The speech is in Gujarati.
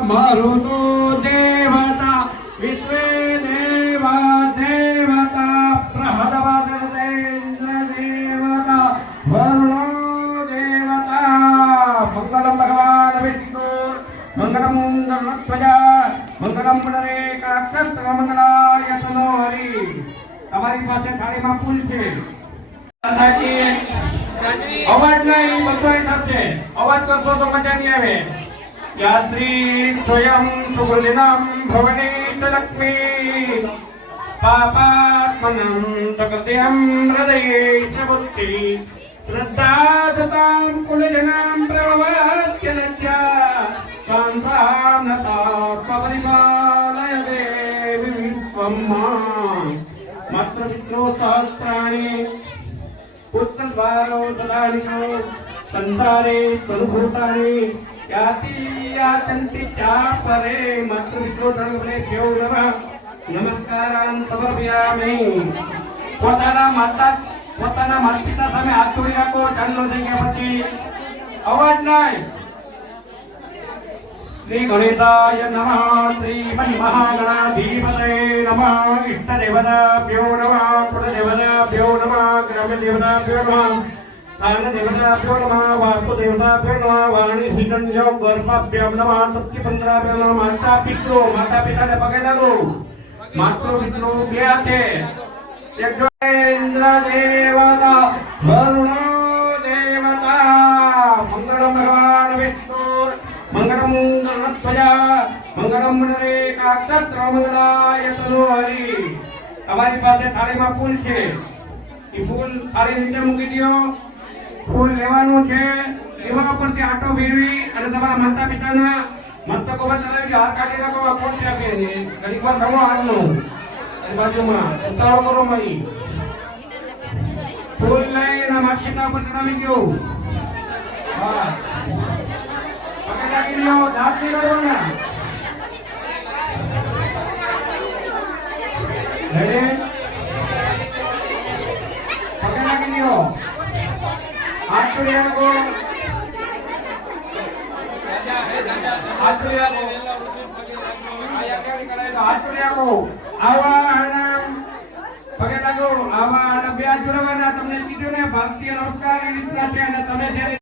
મરુતો દેવતા વિશ્વે દેવા દેવતા પ્રહદવાદરેન્દ્ર દેવતા વરુણો દેવતા. મંગલમ ભગવાન વિષ્ણુ મંગલમ ગણપત્વજા મંગલમ પુનરેકાક્ષત્ર મંગલાય તનો હરિ. તમારી પાસે થાળીમાં ફૂલ છે. અવાજ નહીં બધું થશે. અવાજ કરશો તો મજા નહીં આવે. యాత్రీ స్వయం సుకృతినాం భవనేశ్వలక్ష్మీ పాపాత్మనం సకృతినం హృదయేశ్వబుద్ధి శ్రద్ధాతాం కులజనాం ప్రవాత్య నత్య కాంసానతాపరిపాలయ దేవి విశ్వమ్మా మాతృపిత్రో సహస్రాణి పుత్రద్వారో సదానికో సంతారే తనుభూతాని యాతి થઈ ગયા પછી અવાજ નહીં શ્રી ગણેશાય નમઃ શ્રી મહાગણાધિપતये નમઃ ઇષ્ટદેવતાભ્યો નમઃ કુળદેવતાભ્યો નમઃ ગ્રામ્યદેવતાભ્યો નમઃ સ્થાનદેવતાભ્યો નમઃ વાસ્તુદેવતાભ્યો નમઃ વાણી શ્રીકંજો ગર્ભાભ્યામ નમઃ સત્યપંજરાભ્યો નમઃ માતા પિતૃ માતા પિતાને પગે લાગો માતૃ પિતૃ બે હાથે ઇન્દ્ર દેવતા વરુણો દેવતા મંગળમ ભગવાન વિષ્ણુ મંગળમ ગણપત્વજા મંગળમ પુનરેકાક્ષત્ર મંગલાય તનો હરિ તમારી પાસે થાળીમાં ફૂલ છે એ ફૂલ થાળી નીચે મૂકી દો ફૂલ લેવાનું છે. એવા ઉપરથી આટો ફેરવી અને તમારા માતા પિતાના મસ્તકો પર ચલાવી હાથ કાઢી નાખો આ કોણ છે આપે એને ઘડીક વાર નવો હાથનું. એની બાજુમાં ઉતારો કરો મારી ફૂલ લઈ અને માતા પિતા ઉપર ચડાવી દો. હા. પગે લાગી લ્યો. દાંત નહીં પગે લાગી લ્યો આવા આરામ પગે લાગો બે હાથ જોડવાના તમને કીધું ને ભારતીય નમસ્કાર રીતના અને તમે છે